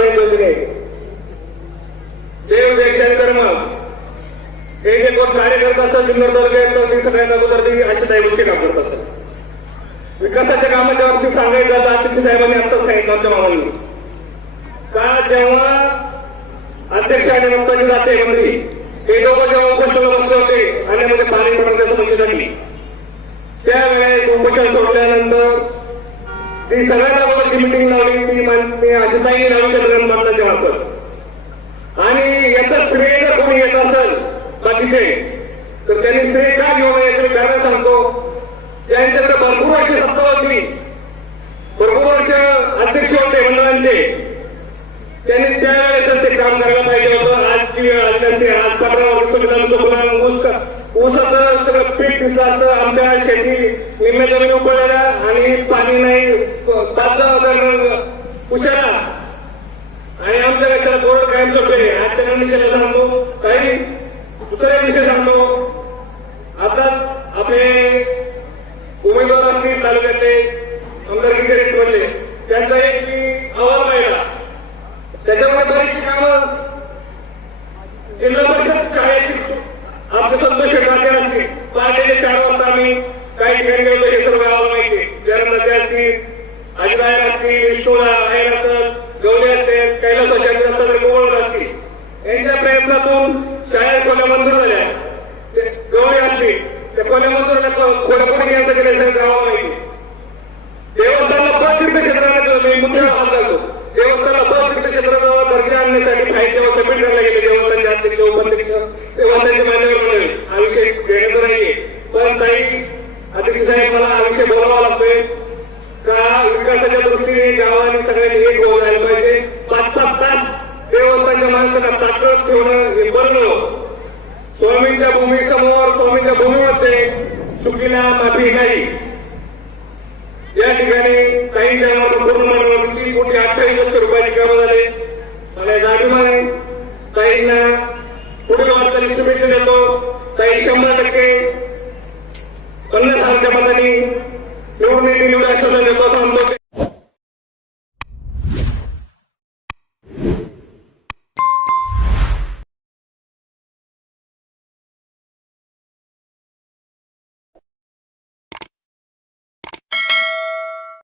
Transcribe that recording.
अभिमान वाटतो सगळ्यांच्या देव जयशंकर मग हे जे कोण कार्य करत असतात जुन्नर तालुक्यात तर ते सगळ्यांना अगोदर देवी अशा काही गोष्टी काम करत असतात विकासाच्या कामाच्या बाबतीत सांगायचं झालं अध्यक्ष साहेबांनी आत्ताच सांगितलं आमच्या मामांनी का जेव्हा अध्यक्ष आणि ममताजी जाते मंत्री हे दोघं जेव्हा उपोषणाला बसले होते आणि म्हणजे पाणी प्रकारच्या समस्या झाली त्यावेळेस उपोषण सोडल्यानंतर जी सगळ्यात अगोदरची मिटिंग लावली. ती माननीय आशिताई रामचंद्रन पाटलांच्या मार्फत आणि याचं श्रेय जर कोणी येत असेल बाकीचे तर त्यांनी श्रेय का घेऊ नये याचं मी कारण सांगतो. त्यांच्याकडे भरपूर वर्ष सत्ता होती भरपूर वर्ष अध्यक्ष होते मंडळांचे त्यांनी त्यावेळेस ते काम करायला पाहिजे होतं. आजची वेळ आली नसते आज पत्रावर सुविधान सुकुलान ऊसाचं सगळं पीक दिसलं असतं आमच्या शेती निम्मे जमीन उकळलेल्या आणि पाणी नाही पाच करणं उशाला आणि आमच्या कशाला बोर्ड कायम सोडले आजच्या कंडिशनला सांगतो काही दुसऱ्या विषय सांगतो. आताच आपले उमेदवार असतील तालुक्यातले काही ठिकाणी गेलो हे सर्व गावाला माहिती आहे. जर नद्या असतील अजिबायर असतील विष्णूला आहेर असेल गवळे असेल कैलासाच्या असेल गोवळ असतील यांच्या प्रयत्नातून शाळेत कोण्या मंजूर झाल्या. गवळे असतील त्या कोण्या मंजूर झाल्या खोल्यापुढे यांचं केलं सर्व गावाला माहिती देवस्थानला पद तीर्थक्षेत्राने मी मुद्दा हात घालतो. देवस्थानला पद तीर्थक्षेत्राचा दर्जा आणण्यासाठी काही तेव्हा सबमिट करायला गेले देवस्थानचे अध्यक्ष उपाध्यक्ष तेव्हा त्यांचे मान्यवर मंडळी हा विषय घेण्याचा नाहीये पण काही अध्यक्ष साहेब मला हा विषय बोलावा लागतोय. का विकासाच्या दृष्टीने गावाने सगळ्यांनी एक होऊन जायला पाहिजे? पाच पाच तास देवस्थानच्या माणसाला ताकद ठेवणं हे बरं. स्वामींच्या भूमीसमोर स्वामींच्या भूमीमध्ये चुकीला माफी नाही. या ठिकाणी काही जणांना पूर्ण मंडळाची कोटी अठ्ठावीस लक्ष रुपयाची कामं झाले. मला याचा आहे. काहींना पुढील वाटचाली शुभेच्छा देतो. काही शंभर टक्के पन्नास हजारच्या मतांनी निवडून येतील एवढं